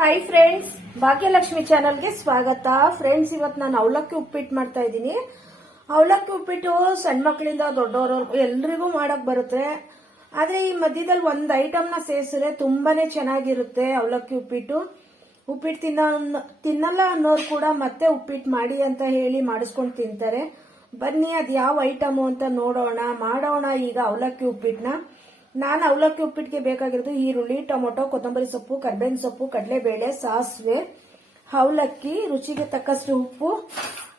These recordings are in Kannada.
ಹಾಯ್ ಫ್ರೆಂಡ್ಸ್ ಭಾಗ್ಯಲಕ್ಷ್ಮಿ ಚಾನಲ್ಗೆ ಸ್ವಾಗತ. ಫ್ರೆಂಡ್ಸ್ ಇವತ್ತು ನಾನು ಅವಲಕ್ಕಿ ಉಪ್ಪಿಟ್ಟು ಮಾಡ್ತಾ ಇದ್ದೀನಿ. ಅವಲಕ್ಕಿ ಉಪ್ಪಿಟ್ಟು ಸಣ್ಣ ಮಕ್ಕಳಿಂದ ದೊಡ್ಡವರವರೆಗೂ ಎಲ್ರಿಗೂ ಮಾಡಕ್ ಬರುತ್ತೆ. ಆದ್ರೆ ಈ ಮಧ್ಯದಲ್ಲಿ ಒಂದು ಐಟಮ್ನ ಸೇರಿಸಿದ್ರೆ ತುಂಬಾನೇ ಚೆನ್ನಾಗಿರುತ್ತೆ ಅವಲಕ್ಕಿ ಉಪ್ಪಿಟ್ಟು. ಉಪ್ಪಿಟ್ಟು ತಿನ್ನ ತಿನ್ನಲ್ಲ ಅನ್ನೋರು ಕೂಡ ಮತ್ತೆ ಉಪ್ಪಿಟ್ಟು ಮಾಡಿ ಅಂತ ಹೇಳಿ ಮಾಡಿಸ್ಕೊಂಡು ತಿಂತಾರೆ. ಬನ್ನಿ ಅದು ಯಾವ ಐಟಮು ಅಂತ ನೋಡೋಣ. ಮಾಡೋಣ ಈಗ ಅವಲಕ್ಕಿ ಉಪ್ಪಿಟ್ಟನ್ನ ನಾನು ಅವಲಕ್ಕಿ ಉಪ್ಪಿಟ್ಟಿಗೆ ಬೇಕಾಗಿರೋದು ಈರುಳ್ಳಿ, ಟೊಮೊಟೊ, ಕೊತ್ತಂಬರಿ ಸೊಪ್ಪು, ಕರ್ಬೇವಿನ ಸೊಪ್ಪು, ಕಡಲೆಬೇಳೆ, ಸಾಸಿವೆ, ಅವಲಕ್ಕಿ, ರುಚಿಗೆ ತಕ್ಕಷ್ಟು ಉಪ್ಪು,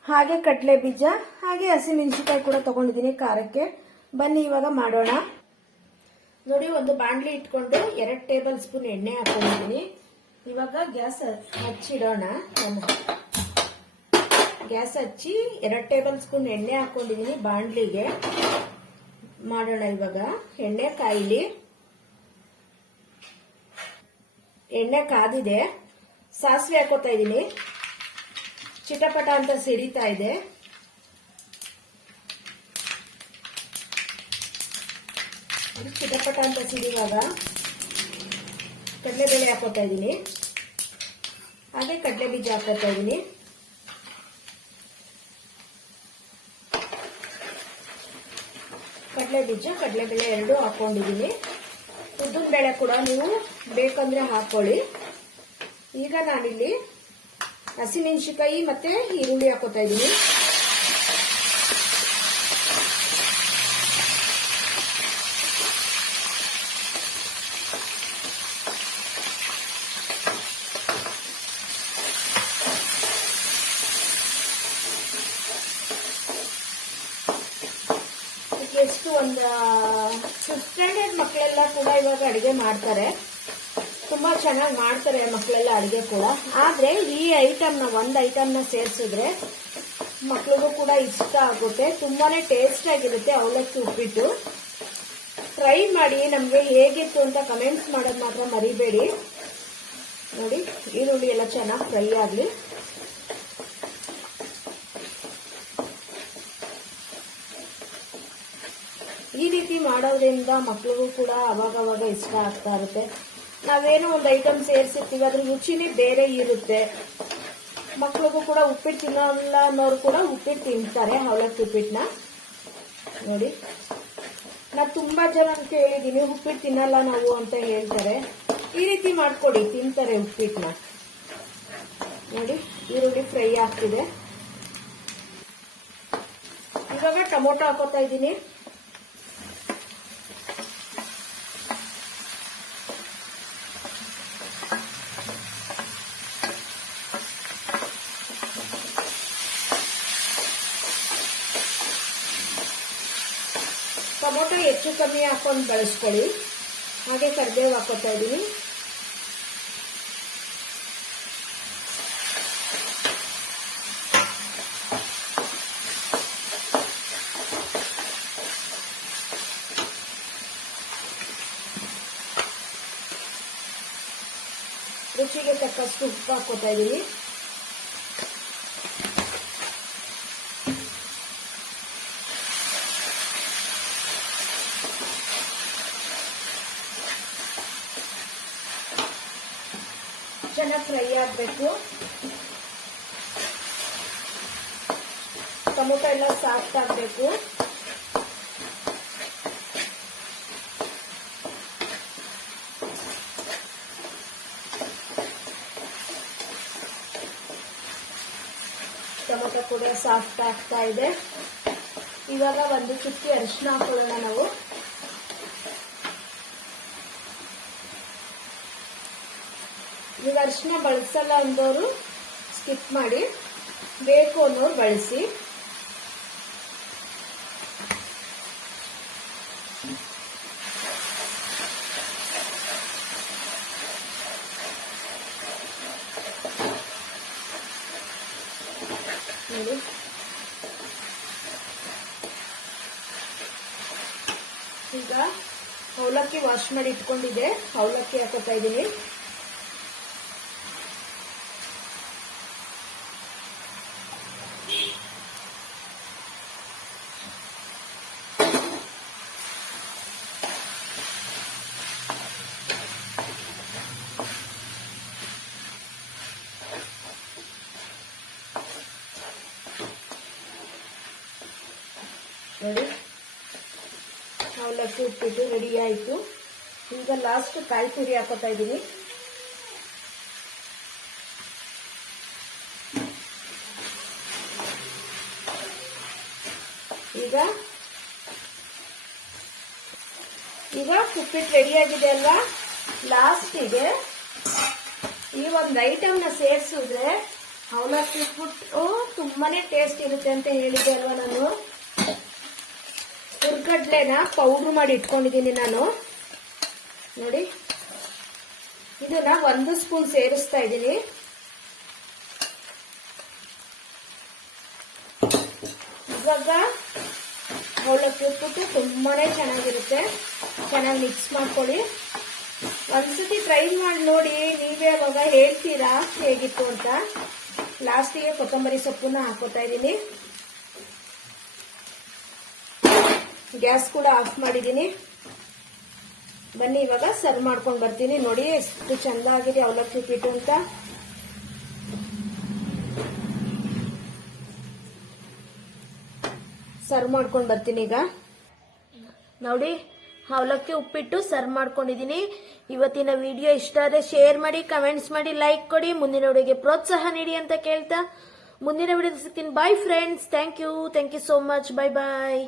ಹಾಗೆ ಕಡಲೆ ಬೀಜ ಹಾಗೆ ಹಸಿಮೆಣಸಿನಕಾಯಿ ಕೂಡ ತಗೊಂಡಿದ್ದೀನಿ ಖಾರಕ್ಕೆ. ಬನ್ನಿ ಇವಾಗ ಮಾಡೋಣ. ನೋಡಿ, ಒಂದು ಬಾಣಲಿ ಇಟ್ಕೊಂಡು ಎರಡು ಟೇಬಲ್ ಸ್ಪೂನ್ ಎಣ್ಣೆ ಹಾಕೊಂಡಿದ್ದೀನಿ. ಇವಾಗ ಗ್ಯಾಸ್ ಹಚ್ಚಿಡೋಣ. ಗ್ಯಾಸ್ ಹಚ್ಚಿ ಎರಡು ಟೇಬಲ್ ಸ್ಪೂನ್ ಎಣ್ಣೆ ಹಾಕೊಂಡಿದ್ದೀನಿ ಬಾಣಲಿಗೆ. ಮಾಡೋಣ ಇವಾಗ. ಎಣ್ಣೆ ಕಾಯಿಲಿ. ಎಣ್ಣೆ ಕಾದಿದೆ. ಸಾಸಿವೆ ಹಾಕೋತಾ ಇದ್ದೀನಿ. ಚಿಟಪಟ ಅಂತ ಸಿಡಿತಾ ಇದೆ. ಚಿಟಪಟ ಅಂತ ಸಿಡಿವಾಗ ಕಡಲೆಬೇಳೆ ಹಾಕೋತಾ ಇದ್ದೀನಿ. ಹಾಗೆ ಕಡಲೆ ಬೀಜ ಹಾಕೋತಾ ಇದ್ದೀನಿ. ಕಡಲೆ ಬೀಜ ಕಡಲೆಬೇಳೆ ಎರಡು ಹಾಕೊಂಡಿದ್ದೀನಿ ಉದ್ದಿನ ಬೇಳೆ ಕೂಡ ನೀವು ಬೇಕಂದ್ರೆ ಹಾಕೊಳ್ಳಿ. ಈಗ ನಾನಿಲ್ಲಿ ಹಸಿಮೆಣಸಿಕಾಯಿ ಮತ್ತೆ ಈರುಳ್ಳಿ ಹಾಕೋತಾ ಇದ್ದೀನಿ ಎಷ್ಟು ಒಂದು ಫಿಫ್ತ್ ಸ್ಟ್ಯಾಂಡರ್ಡ್ ಮಕ್ಕಳೆಲ್ಲ ಕೂಡ ಇವಾಗ ಅಡುಗೆ ಮಾಡ್ತಾರೆ. ತುಂಬಾ ಚೆನ್ನಾಗಿ ಮಾಡ್ತಾರೆ ಮಕ್ಕಳೆಲ್ಲ ಅಡುಗೆ ಕೂಡ. ಆದ್ರೆ ಈ ಐಟಮ್ನ ಒಂದು ಐಟಮ್ನ ಸೇರಿಸಿದ್ರೆ ಮಕ್ಳಿಗೂ ಕೂಡ ಇಷ್ಟ ಆಗುತ್ತೆ. ತುಂಬಾನೇ ಟೇಸ್ಟ್ ಆಗಿರುತ್ತೆ ಅವಲಕ್ಕಿ ಉಪ್ಪಿಟ್ಟು. ಟ್ರೈ ಮಾಡಿ ನಮಗೆ ಹೇಗಿತ್ತು ಅಂತ ಕಮೆಂಟ್ಸ್ ಮಾಡೋದು ಮಾತ್ರ ಮರಿಬೇಡಿ. ನೋಡಿ, ಈರುಳ್ಳಿ ಎಲ್ಲ ಚೆನ್ನಾಗಿ ಫ್ರೈ ಆಗಲಿ. ಈ ರೀತಿ ಮಾಡೋದ್ರಿಂದ ಮಕ್ಳಿಗೂ ಕೂಡ ಅವಾಗ ಅವಾಗ ಇಷ್ಟ ಆಗ್ತಾ ಇರುತ್ತೆ. ನಾವೇನೋ ಒಂದು ಐಟಮ್ ಸೇರಿಸಿರ್ತೀವಿ ಅದ್ರ ರುಚಿನೇ ಬೇರೆ ಇರುತ್ತೆ. ಮಕ್ಕಳಿಗೂ ಕೂಡ ಉಪ್ಪಿಟ್ಟು ತಿನ್ನೋಲ್ಲ ಅನ್ನೋರು ಕೂಡ ಉಪ್ಪಿಟ್ಟು ತಿಂತಾರೆ, ಅವಲಕ್ಕಿ ಉಪ್ಪಿಟ್ಟನ್ನ ನೋಡಿ. ನಾ ತುಂಬಾ ಜನ ಹೇಳಿದೀನಿ, ಉಪ್ಪಿಟ್ಟು ತಿನ್ನಲ್ಲ ನಾವು ಅಂತ ಹೇಳ್ತಾರೆ. ಈ ರೀತಿ ಮಾಡ್ಕೊಡಿ, ತಿಂತಾರೆ ಉಪ್ಪಿಟ್ಟನ್ನ ನೋಡಿ, ಈರುಳ್ಳಿ ಫ್ರೈ ಆಗ್ತಿದೆ. ಇವಾಗ ಟೊಮೊಟೊ ಹಾಕೋತಾ ಇದ್ದೀನಿ. ಟೊಮೊಟೊ ಹೆಚ್ಚು ಕಮ್ಮಿ ಹಾಕೊಂಡು ಬಳಸ್ಕೊಳ್ಳಿ. ಹಾಗೆ ಕರಿಬೇವು ಹಾಕೋತಾ ಇದ್ದೀನಿ. ರುಚಿಗೆ ತಕ್ಕಷ್ಟು ಉಪ್ಪು ಹಾಕೋತಾ ಇದ್ದೀನಿ. ಚೆನ್ನಾಗಿ ಫ್ರೈ ಆಗಬೇಕು. ಟೊಮೊಟೊ ಎಲ್ಲ ಸಾಫ್ಟ್ ಆಗಬೇಕು. ಟೊಮೊಟೊ ಕೂಡ ಸಾಫ್ಟ್ ಆಗ್ತಾ ಇದೆ. ಇವಾಗ ಒಂದು ಚುಕ್ಕಿ ಅರಿಶಿನ ಹಾಕೊಳ್ಳೋಣ ನಾವು. ಈಗ ಅರಿಶಿನ ಬಳಸಲ್ಲ ಅಂದವರು ಸ್ಕಿಪ್ ಮಾಡಿ. ಬೇಕು ಅನ್ನೋರು ಬಳಸಿ. ಈಗ ಅವಲಕ್ಕಿ ವಾಶ್ ಮಾಡಿ ಇಟ್ಕೊಂಡಿದ್ದೆ. ಅವಲಕ್ಕಿ ಹಾಕೋತಾ ಇದ್ದೀನಿ. ನೋಡಿ. ಅವಲಕ್ಕಿ ಉಪ್ಪಿಟ್ಟು ರೆಡಿ ಆಯಿತು. ಈಗ ಲಾಸ್ಟ್ ಕಾಯಿ ತುರಿ ಹಾಕೋತಾ ಇದ್ದೀನಿ. ಈಗ ಈಗ ಉಪ್ಪಿಟ್ಟು ರೆಡಿ ಆಗಿದೆ ಅಲ್ವಾ ಲಾಸ್ಟಿಗೆ ಈ ಒಂದು ಐಟಮ್ನ ಸೇರಿಸಿದ್ರೆ ಅವಲಕ್ಕಿ ಉಪ್ಪಿಟ್ಟು ತುಂಬಾನೇ ಟೇಸ್ಟ್ ಇರುತ್ತೆ ಅಂತ ಹೇಳಿದೆ ಅಲ್ವಾ ನಾನು? ಹುರ್ಗಡ್ಲೆನ ಪೌಡ್ರ್ ಮಾಡಿ ಇಟ್ಕೊಂಡಿದ್ದೀನಿ ನಾನು. ನೋಡಿ. ಇದನ್ನ ಒಂದು ಸ್ಪೂನ್ ಸೇರಿಸ್ತಾ ಇದ್ದೀನಿ. ಇವಾಗ ಅವಳಕ್ಕೆ ಉಪ್ಪಿಟ್ಟು ತುಂಬಾನೇ ಚೆನ್ನಾಗಿರುತ್ತೆ. ಚೆನ್ನಾಗಿ ಮಿಕ್ಸ್ ಮಾಡ್ಕೊಳ್ಳಿ. ಒಂದ್ಸತಿ ಟ್ರೈ ಮಾಡಿ ನೋಡಿ, ನೀವೇ ಅವಾಗ ಹೇಳ್ತೀರಾ, ಹೇಗಿತ್ತು ಅಂತ. ಲಾಸ್ಟಿಗೆ ಕೊತ್ತಂಬರಿ ಸೊಪ್ಪನ್ನ ಹಾಕೋತಾ ಇದ್ದೀನಿ. ಗ್ಯಾಸ್ ಕೂಡ ಆಫ್ ಮಾಡಿದ್ದೀನಿ. ಬನ್ನಿ, ಇವಾಗ ಸರ್ವ್ ಮಾಡ್ಕೊಂಡು ಬರ್ತೀನಿ. ನೋಡಿ, ಎಷ್ಟು ಚಂದ ಆಗಿದೆ ಅವಲಕ್ಕಿ ಉಪ್ಪಿಟ್ಟು ಅಂತ. ಸರ್ವ್ ಮಾಡ್ಕೊಂಡು ಬರ್ತೀನಿ ಈಗ. ನೋಡಿ, ಅವಲಕ್ಕಿ ಉಪ್ಪಿಟ್ಟು ಸರ್ವ್ ಮಾಡ್ಕೊಂಡಿದ್ದೀನಿ. ಇವತ್ತಿನ ವಿಡಿಯೋ ಇಷ್ಟ ಆದರೆ ಶೇರ್ ಮಾಡಿ ಕಮೆಂಟ್ಸ್ ಮಾಡಿ ಲೈಕ್ ಕೊಡಿ. ಮುಂದಿನ ವಿಡಿಯೋಗೆ ಪ್ರೋತ್ಸಾಹ ನೀಡಿ ಅಂತ ಕೇಳ್ತಾ. ಮುಂದಿನ ವಿಡಿಯೋ ಸಿಗ್ತೀನಿ. Bye friends thank you thank you so much bye bye